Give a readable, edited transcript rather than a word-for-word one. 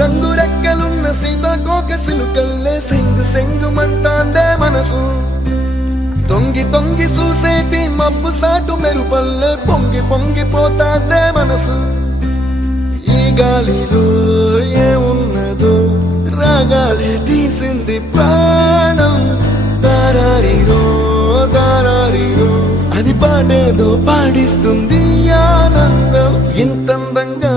రంగు రెక్కలున్న సీతాకోక సిలుకల్లే సెంగు సెంగు మంటాందే మనసు తొంగి తొంగి చూసేటి మబ్బు సాటు మెరుపల్లే పొంగి పొంగిపోతాందే మనసు ఈ గాలిలో ఏమున్నదో రాగాలే తీసింది ప్రాణం దారారిరో దారారిరో అని పాడేదో పాడిస్తుంది ఆనందం ఇంతందంగా